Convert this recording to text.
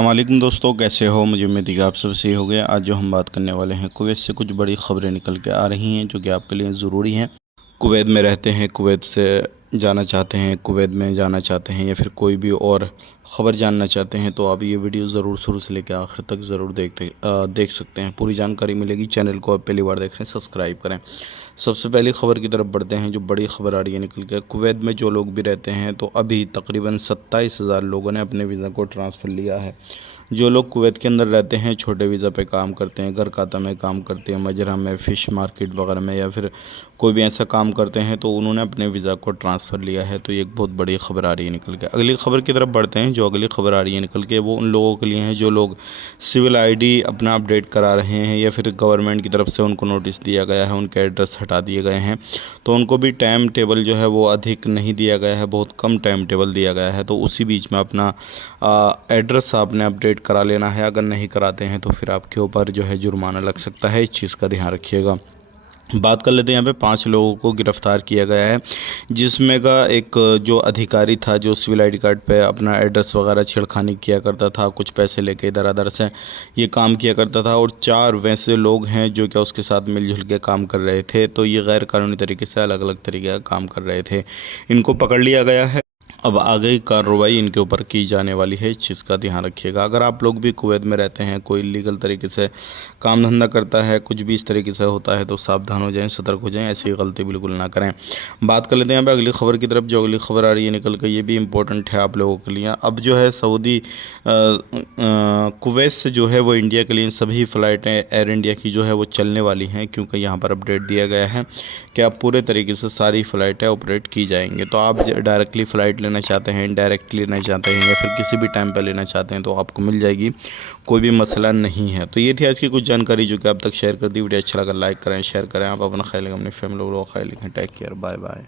वालेकुम दोस्तों, कैसे हो? मुझे उम्मीद है कि आप सब सही हो गए। आज जो हम बात करने वाले हैं, कुवैत से कुछ बड़ी खबरें निकल के आ रही हैं जो कि आपके लिए ज़रूरी हैं। कुवैत में रहते हैं, कुवैत से जाना चाहते हैं, कुवैत में जाना चाहते हैं या फिर कोई भी और ख़बर जानना चाहते हैं तो आप ये वीडियो ज़रूर शुरू से लेकर आखिर तक ज़रूर देख सकते हैं। पूरी जानकारी मिलेगी। चैनल को आप पहली बार देख रहे हैं, सब्सक्राइब करें। सबसे पहली खबर की तरफ बढ़ते हैं। जो बड़ी खबर आ रही है निकल के, कुवैत में जो लोग भी रहते हैं तो अभी तकरीबन 27,000 लोगों ने अपने वीज़ा को ट्रांसफ़र लिया है। जो लोग कुवैत के अंदर रहते हैं, छोटे वीज़ा पे काम करते हैं, घर खाता में काम करते हैं, मजरा में, फ़िश मार्केट वगैरह में या फिर कोई भी ऐसा काम करते हैं तो उन्होंने अपने वीज़ा को ट्रांसफ़र लिया है। तो ये एक बहुत बड़ी खबर आ रही है निकल के। अगली खबर की तरफ बढ़ते हैं। जो अगली खबर आ रही है निकल के वो उन लोगों के लिए है जो लोग सिविल आईडी अपना अपडेट करा रहे हैं या फिर गवर्नमेंट की तरफ से उनको नोटिस दिया गया है, उनके एड्रेस हटा दिए गए हैं तो उनको भी टाइम टेबल जो है वो अधिक नहीं दिया गया है, बहुत कम टाइम टेबल दिया गया है। तो उसी बीच में अपना एड्रेस आपने अपडेट करा लेना है। अगर नहीं कराते हैं तो फिर आपके ऊपर जो है जुर्माना लग सकता है। इस चीज़ का ध्यान रखिएगा। बात कर लेते हैं। यहाँ पे 5 लोगों को गिरफ़्तार किया गया है, जिसमें का एक जो अधिकारी था जो सिविल आईडी कार्ड पे अपना एड्रेस वगैरह छेड़खानी किया करता था, कुछ पैसे लेके इधर उधर से ये काम किया करता था, और 4 वैसे लोग हैं जो क्या उसके साथ मिलजुल के काम कर रहे थे। तो ये गैर कानूनी तरीके से अलग अलग तरीके का काम कर रहे थे। इनको पकड़ लिया गया है। अब आगे की कार्रवाई इनके ऊपर की जाने वाली है। इस चीज़ का ध्यान रखिएगा। अगर आप लोग भी कुवैत में रहते हैं, कोई लीगल तरीके से काम धंधा करता है, कुछ भी इस तरीके से होता है तो सावधान हो जाएं, सतर्क हो जाएं, ऐसी गलती बिल्कुल ना करें। बात कर लेते हैं यहाँ पे अगली खबर की तरफ। जो अगली खबर आ रही है निकल कर, ये भी इम्पोर्टेंट है आप लोगों के लिए। अब जो है सऊदी कुवैत से जो है वो इंडिया के लिए सभी फ़्लाइटें एयर इंडिया की जो है वो चलने वाली हैं, क्योंकि यहाँ पर अपडेट दिया गया है कि अब पूरे तरीके से सारी फ़्लाइटें ऑपरेट की जाएंगी। तो आप डायरेक्टली फ़्लाइट लेना चाहते हैं, इनडायरेक्टली लेना चाहते हैं या फिर किसी भी टाइम पर लेना चाहते हैं तो आपको मिल जाएगी, कोई भी मसला नहीं है। तो ये थी आज की कुछ जानकारी जो कि आप तक शेयर कर दी। वीडियो अच्छा लगा लाइक करें, शेयर करें। आप अपना ख्याल रखें, अपनी फैमिली को ख्याल रखें। Take care, bye bye.